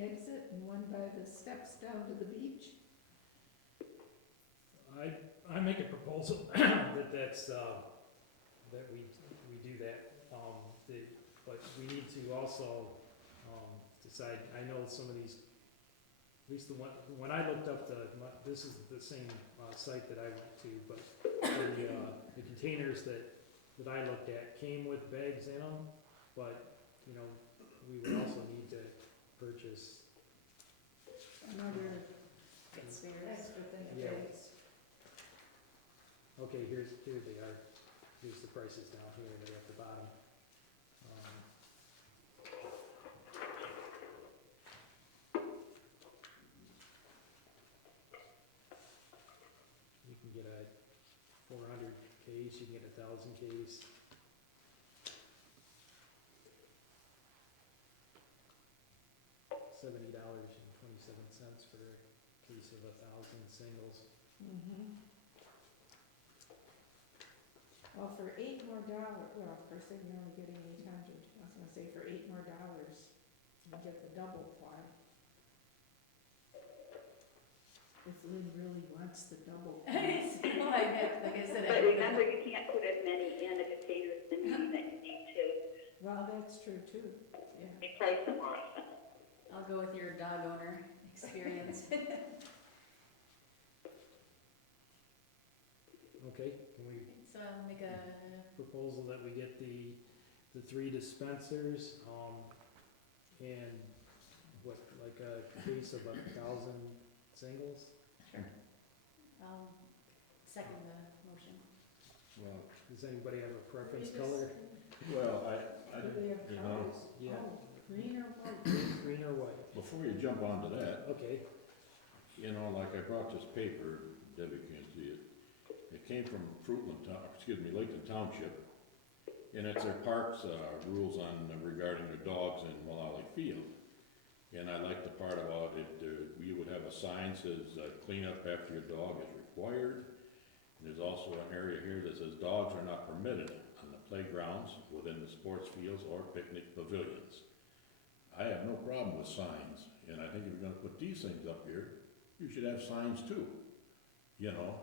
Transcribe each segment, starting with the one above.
the exit and one by the steps down to the beach? I make a proposal that we do that, but we need to also, decide, I know some of these, at least the one, when I looked up this is the same, site that I went to, but the containers that I looked at came with bags in them, but, you know, we would also need to purchase. Another Spares. extra thing of Yeah. eggs. Okay, here they are. Here's the prices down here, they're at the bottom. You can get a 400 case, you can get 1,000 case. $70.27 for a case of 1,000 singles. Mm-hmm. Well, for $8 more, well, of course, then you're only getting 800. I was gonna say for $8 more, you get the double ply. If Lynn really wants the double. Well, like I said, But remember, you can't put as many in a container as you need to Well, that's true too, yeah. replace them more often. I'll go with your dog owner experience. Okay, can we So I'll make a, proposal that we get the 3 dispensers, and what, like a case of 1,000 singles? I'll second the motion. Well, Does anybody have a preference Maybe color? well, I, Do they have you know, colors? Yeah. Oh, green or white? Green or white? before you jump onto that, Okay, you know, like I brought this paper, Debbie can't see it. It came from Fruitland, Lakeland Township, and it's their parks, rules on regarding their dogs in Malali Field. And I like the part about it, we would have a sign says, clean up after your dog is required. And there's also an area here that says dogs are not permitted on the playgrounds, within the sports fields, or picnic pavilions. I have no problem with signs, and I think if you're gonna put these things up here, you should have signs too, you know,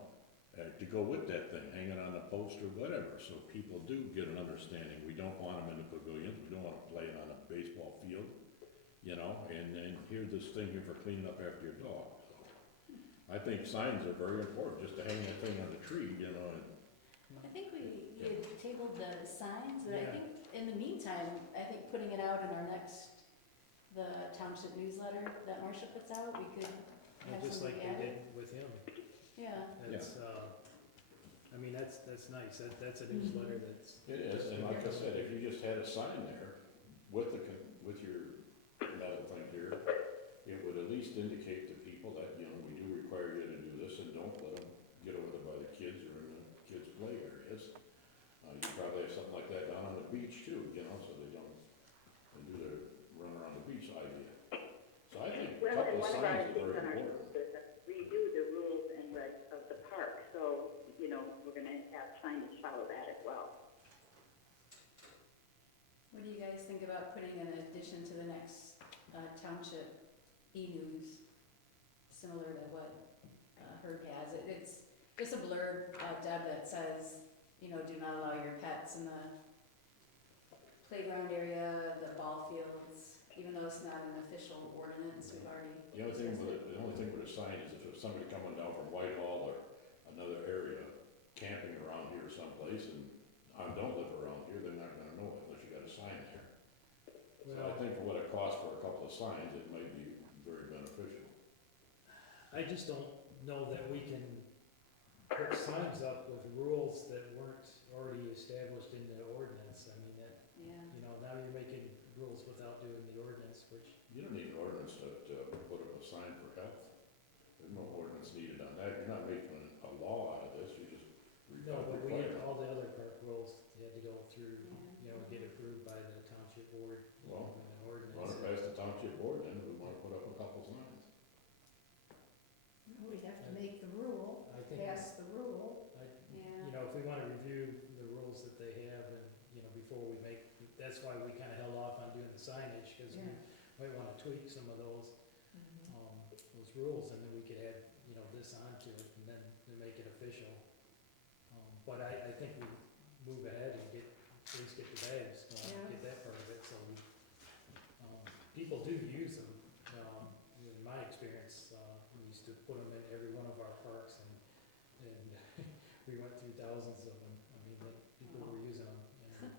to go with that thing, hanging on the post or whatever, so people do get an understanding. We don't want them in the pavilions, we don't want them playing on a baseball field, you know, and then here's this thing here for cleaning up after your dog. So I think signs are very important, just to hang that thing on the tree, you know, and I think we had tabled the signs, but I Yeah. think in the meantime, I think putting it out in our next, the township newsletter that Marcia puts out, we could have just like somebody they add it. did with him. Yeah, That's, I mean, that's nice, that's a newsletter that's. it is, and like I said, if you just had a sign there with with your metal thing here, it would at least indicate to people that, you know, we do require you to do this, and don't let them get over there by the kids or in the kids' play areas. You probably have something like that down on the beach too, you know, so they do their run around the beach idea. So I think a Well, couple and of one of our signs is things very on our important. is to redo the rules and regs of the park, so, you know, we're gonna have signage follow that as well. what do you guys think about putting an addition to the next township e-news, similar to what Herb has? It's just a blurb, Deb, that says, you know, do not allow your pets in the playground area, the ball fields, even though it's not an official ordinance, we've already. The only thing with a sign is if there's somebody coming down from Whitehall or another area, camping around here someplace, and don't live around here, they're not gonna know it unless you got a sign there. So I Well, think for what it costs for a couple of signs, it might be very beneficial. I just don't know that we can put signs up with rules that weren't already established in the ordinance. I mean, that, Yeah, you know, now you're making rules without doing the ordinance, which, You don't need an ordinance to put up a sign for health. There's no ordinance needed on that. You're not making a law out of this, you just no, but we had require. all the other park rules, they had to go through, yeah. you know, get approved by the township board, you know, Well, an Run it ordinance. past the township board, then we wanna put up a couple signs. We'd have to make the rule, I think, pass the rule. you Yeah, know, if we wanna review the rules that they have and, you know, before we make, that's why we kinda held off on doing the signage, cause we Yeah. might wanna tweak some of those. rules, and then we could add, this onto it, and then make it official. But I think we move ahead and at least get the bags going, Yeah. get that part of it, so, people do use them. In my experience, we used to put them in every one of our parks, and we went through thousands of them. I mean, people were using them, and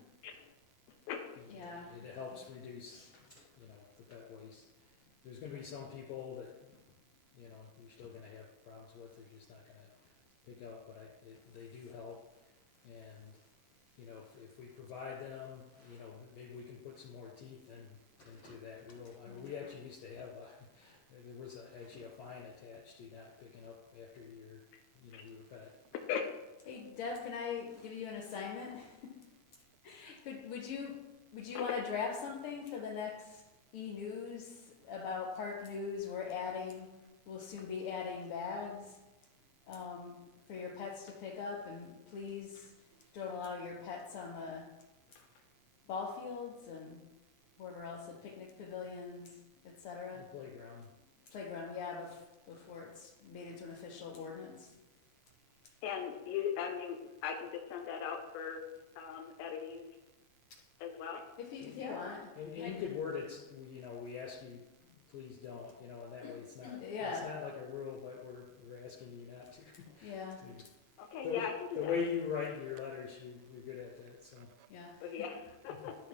Yeah. it helps reduce, the pet waste. There's gonna be some people that, you're still gonna have problems with, they're just not gonna pick up, but they do help. And, if we provide them, maybe we can put some more teeth into that rule. I mean, we actually used to have there was actually a fine attached to not picking up after your pet. Hey Deb, can I give you an assignment? Would you wanna draft something for the next e-news about park news? We'll soon be adding bags, for your pets to pick up, and please don't allow your pets on the ball fields and wherever else, the picnic pavilions, et The cetera. playground. Yeah, before it's made into an official ordinance. And I can just send that out for, Eddie as well? If you Yeah. want. And you could word it, we ask you, please don't, and that way it's not like a rule, but we're asking you not to. Yeah, Okay, yeah, I can do The that. way you write your letters, you're good at that, so. yeah. But yeah,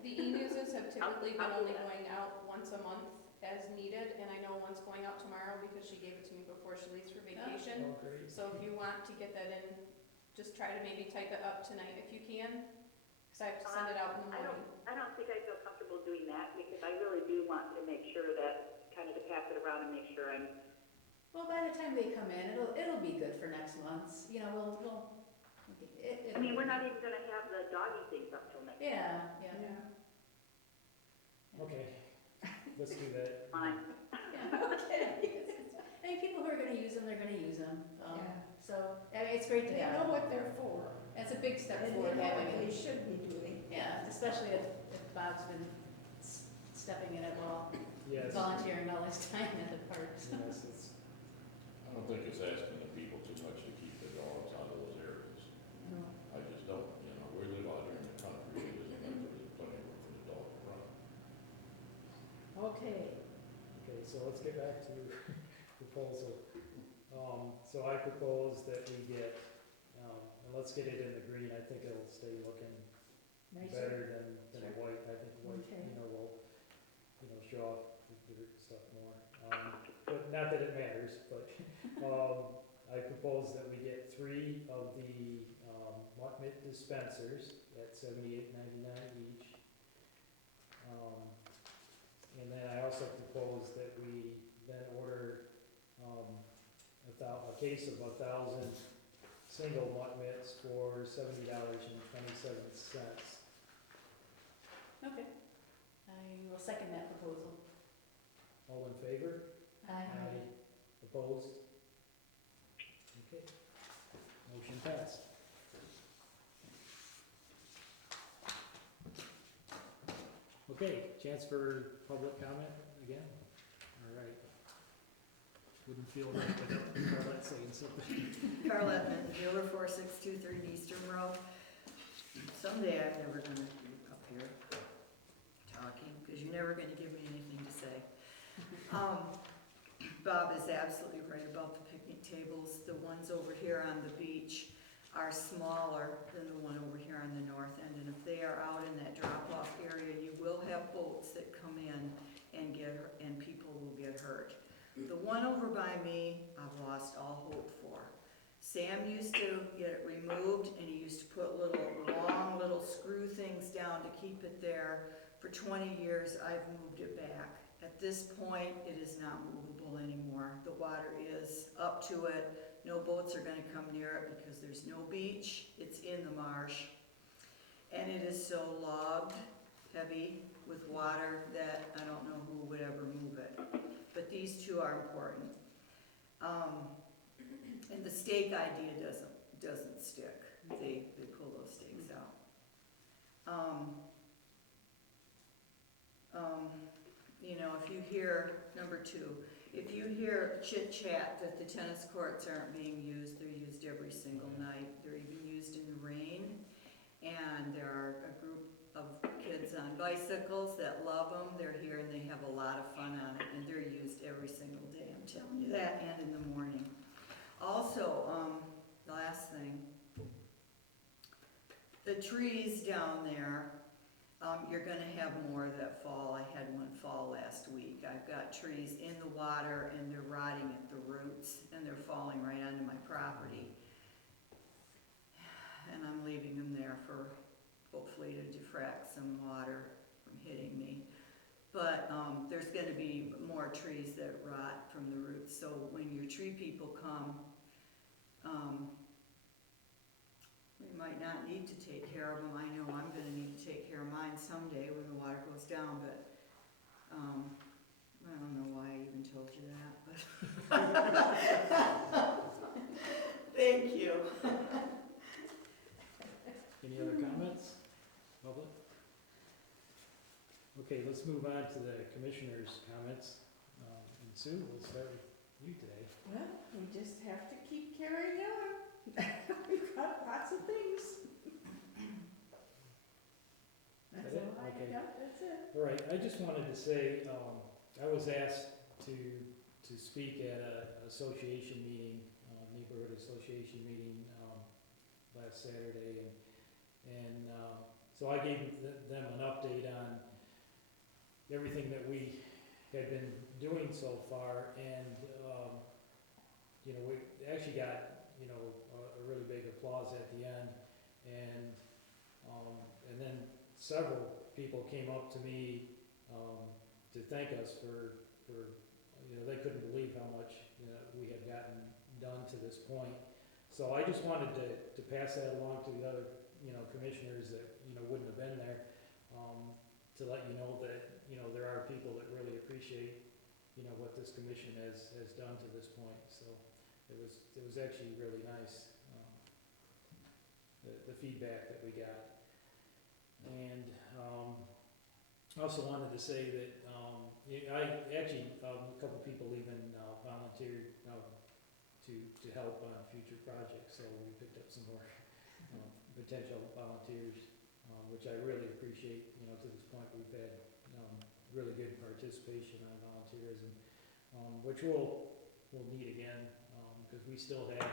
The e-newses have typically been I'll do only that. going out once a month as needed, and I know one's going out tomorrow because she gave it to me before she leaves for vacation. Oh, great. So if you want to get that in, just try to maybe type it up tonight if you can, because I have to send it out in the morning. I don't think I feel comfortable doing that, because I really do want to make sure that, kind of to pass it around and make sure I'm, Well, by the time they come in, it'll be good for next month's, I mean, we're not even gonna have the doggy things up till next. Yeah. Okay, let's do that. Fine. Okay. I mean, people who are gonna use them, they're gonna use them. Yeah. So, I mean, it's great to They have. know what they're for, It's a big step and they forward know having what they it. should be doing. Yeah, especially if Bob's been stepping in it while Yes. volunteering all his time at the parks. Yes, it's, I don't think it's asking the people too much to keep the dogs out of those areas. I just don't, we live out here in the country, it isn't like there's plenty of room for the dog to run. Okay, so let's get back to proposal. So I propose that we get, and let's get it in the green, I think it'll stay looking nicer. better than Sure. white. I think white, Okay. will, show off the dirt and stuff more. But not that it matters, but, I propose that we get 3 of the, muck mitt dispensers at $78.99 each. And then I also propose that we then order, a case of 1,000 single muck mitts for $70.27. Okay. I will second that proposal. All in favor? Aye. Opposed? Okay. Motion passed. Okay, chance for public comment again? All right. Wouldn't feel right without Carlette saying something. Carlette Mendler, 4623 Eastern Road. Someday I'm never gonna be up here talking, because you're never gonna give me anything to say. Bob is absolutely right about the picnic tables. The ones over here on the beach are smaller than the one over here on the north end, and if they are out in that drop-off area, you will have boats that come in and people will get hurt. The one over by me, I've lost all hope for. Sam used to get it removed, and he used to put long little screw things down to keep it there. For 20 years, I've moved it back. At this point, it is not movable anymore. The water is up to it. No boats are gonna come near it because there's no beach. It's in the marsh. And it is so logged, heavy with water, that I don't know who would ever move it. But these two are important. And the stake idea doesn't stick. They pull those stakes out. If you hear, number 2, If you hear chit chat that the tennis courts aren't being used, they're used every single night. They're even used in the rain. And there are a group of kids on bicycles that love them. They're here and they have a lot of fun on it, and they're used every single day, I'm telling you that, and in the morning. Also, the last thing, the trees down there, you're gonna have more that fall. I had one fall last week. I've got trees in the water and they're rotting at the roots and they're falling right onto my property. And I'm leaving them there for, hopefully to defract some water from hitting me. But there's gonna be more trees that rot from the roots. So when your tree people come, we might not need to take care of them. I know I'm gonna need to take care of mine someday when the water goes down, but I don't know why I even told you that, but. Thank you. Any other comments, public? Okay, let's move on to the commissioners' comments. And Sue, we'll start with you today. Well, we just have to keep carrying on. We've got lots of things. That's That it? all I Okay. got, that's it. All right, I just wanted to say, I was asked to speak at a association meeting, neighborhood association meeting, last Saturday, and so I gave them an update on everything that we had been doing so far, and, we actually got, a really big applause at the end, and then several people came up to me, to thank us for, they couldn't believe how much, we had gotten done to this point. So I just wanted to pass that along to the other, commissioners that, wouldn't have been there, to let you know that, there are people that really appreciate, what this commission has done to this point. So it was actually really nice, the feedback that we got. And I also wanted to say that, I actually, a couple people even volunteered to help on future projects, so we picked up some more potential volunteers, which I really appreciate. To this point, we've had really good participation on volunteerism, which we'll need again, because we still have